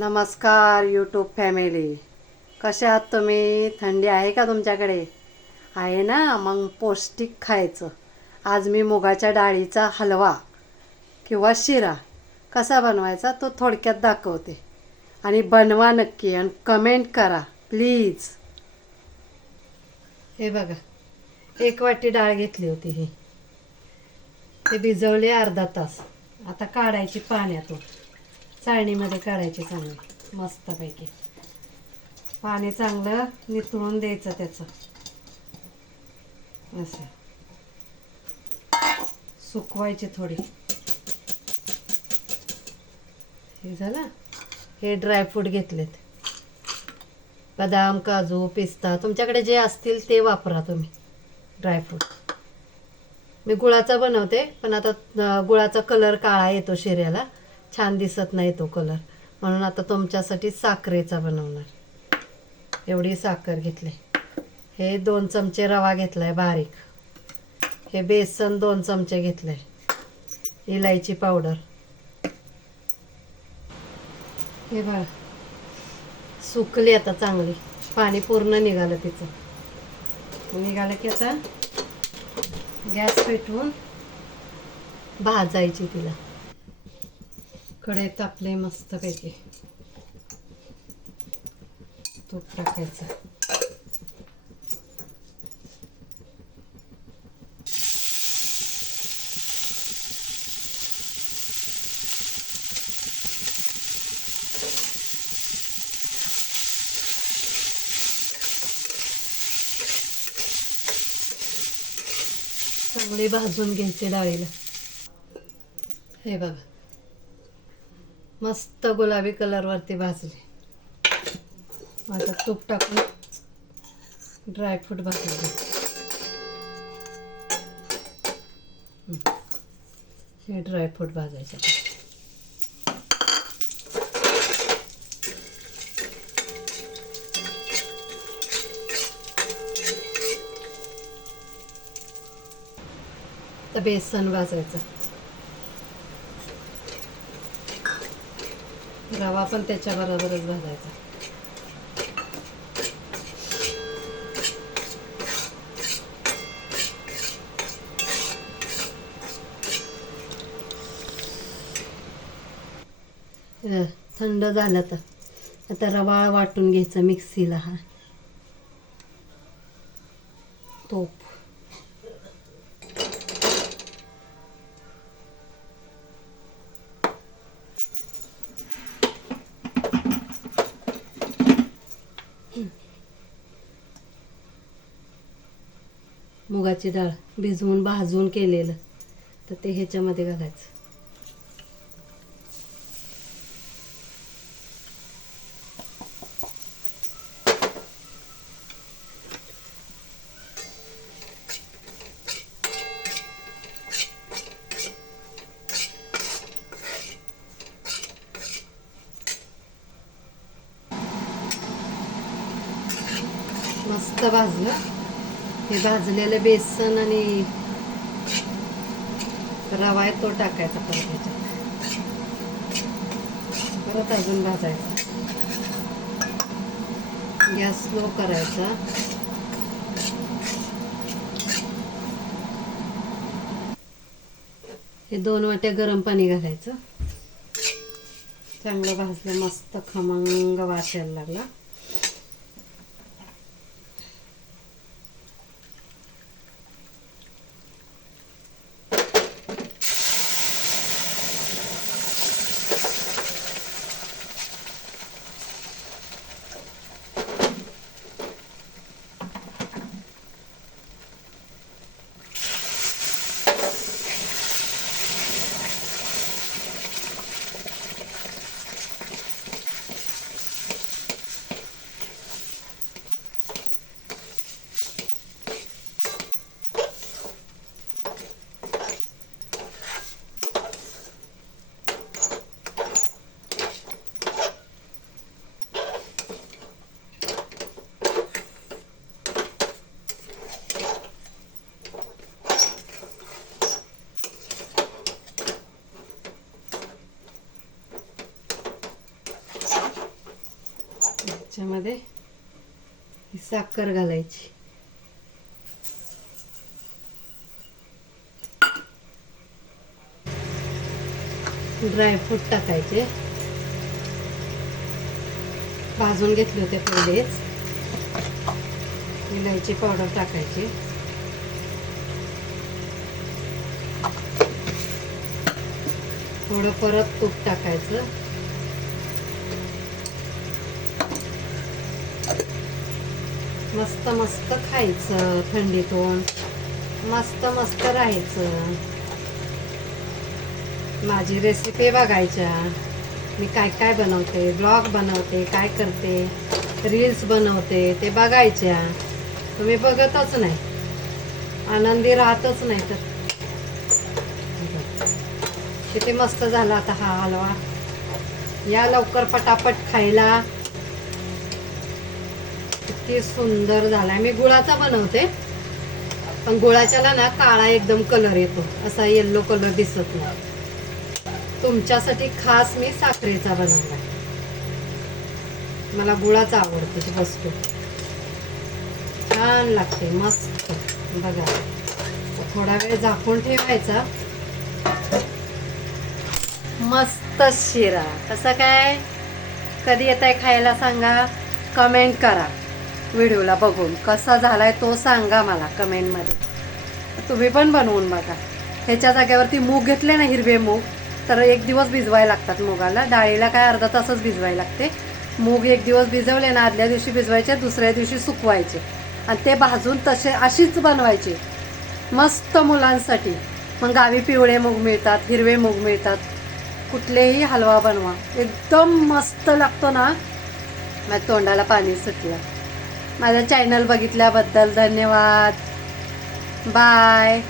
नमस्कार YouTube family कसे आहात तुम्ही? थंडी आहे का तुमच्याकडे? आहे ना मग पौष्टिक खायचं. आज मी मुगाच्या डाळीचा हलवा किंवा शिरा कसा बनवायचा तो थोडक्यात दाखवते. आणि बनवा नक्की आणि कमेंट करा प्लीज हे बघा एक वाटी डाळ घेतली होती ही. ते भिजवली अर्धा तास. आता काढायची पाण्यातून. चाळणीमध्ये काढायची चांगली मस्तपैकी. पाणी चांगलं निथळून द्यायचं त्याचं. असं. सुकवायची थोडी. हे झालं? हे ड्रायफ्रूट घेतलेत. बदाम काजू पिस्ता तुमच्याकडे जे असतील ते वापरा तुम्ही. ड्रायफ्रूट मी गुळाचा बनवते पण आता गुळाचा कलर काळा येतो शिऱ्याला. छान दिसत नाही तो कलर म्हणून आता तुमच्यासाठी साखरेचा बनवणार. एवढी साखर घेतली. हे दोन चमचे रवा घेतलाय बारीक. हे बेसन दोन चमचे घेतले इलायची पावडर हे बघा. सुकली आता चांगली. पाणी पूर्ण निघालं तिचं. निघालं की आता गॅस पेटवून भाजायची तिला. कडे तापले मस्तपैकी. तूप टाकायचं. चांगली भाजून घ्यायची डाळीला. हे बघा. मस्त गुलाबी कलरवरती भाजले. आता तूप टाकून ड्रायफ्रूट भाजले हे ड्रायफ्रूट भाजायचे. तर बेसन भाजायचं. रवा पण त्याच्या बरोबरच भाजायचा थंड झालं तर. आता रवा वाटून घ्यायचा मिक्सीला. हा. तोप. मुगाची डाळ भिजवून भाजून केलेलं. तर ते ह्याच्यामध्ये घालायचं मस्त भाजलं. हे भाजलेलं बेसन आणि रवा आहे तो टाकायचा परत ह्याच्यात परत अजून भाजायचा. गॅस स्लो करायचा. हे दोन वाट्या गरम पाणी घालायचं. चांगलं भाजलं मस्त खमंग वास यायला लागला. त्याच्यामध्ये ही साखर घालायची. ड्रायफ्रूट टाकायचे. भाजून घेतले होते पहिलेच. इलायची पावडर टाकायची. थोडं परत तूप टाकायचं. मस्त मस्त खायचं थंडीतून मस्त मस्त राहायचं. माझी रेसिपी बघायच्या. मी काय काय बनवते ब्लॉग बनवते काय करते रील्स बनवते ते बघायच्या. तुम्ही बघतच नाही. आनंदी राहतच नाही तर. किती मस्त झाला आता हा हलवा. या लवकर पटापट खायला. किती सुंदर झालाय. मी गुळाचा बनवते पण गुळाच्याला ना काळा एकदम कलर येतो. असा येल्लो कलर दिसत नाही. तुमच्यासाठी खास मी साखरेचा बनवला मला गुळाचा आवडतो ती वस्तू. छान लागते मस्त. बघा. थोडा वेळ झाकून ठेवायचा. मस्त शिरा. कसं काय? कधी येत आहे खायला सांगा? कमेंट करा. व्हिडिओला बघून कसा झाला आहे तो सांगा मला कमेंटमध्ये. तुम्ही पण बनवून बघा. ह्याच्या जागेवरती मूग घेतले ना हिरवे मूग तर एक दिवस भिजवायला लागतात मुगाला. डाळीला काय अर्धा तासच भिजवायला लागते. मूग एक दिवस भिजवले ना आदल्या दिवशी भिजवायचे दुसऱ्या दिवशी सुकवायचे. आणि ते भाजून तसे अशीच बनवायची. मस्त मुलांसाठी. मग गावी पिवळे मूग मिळतात हिरवे मूग मिळतात. कुठलेही हलवा बनवा. एकदम मस्त लागतो ना. माझ्या तोंडाला पाणी सुटलं. माझं चॅनल बघितल्याबद्दल धन्यवाद. बाय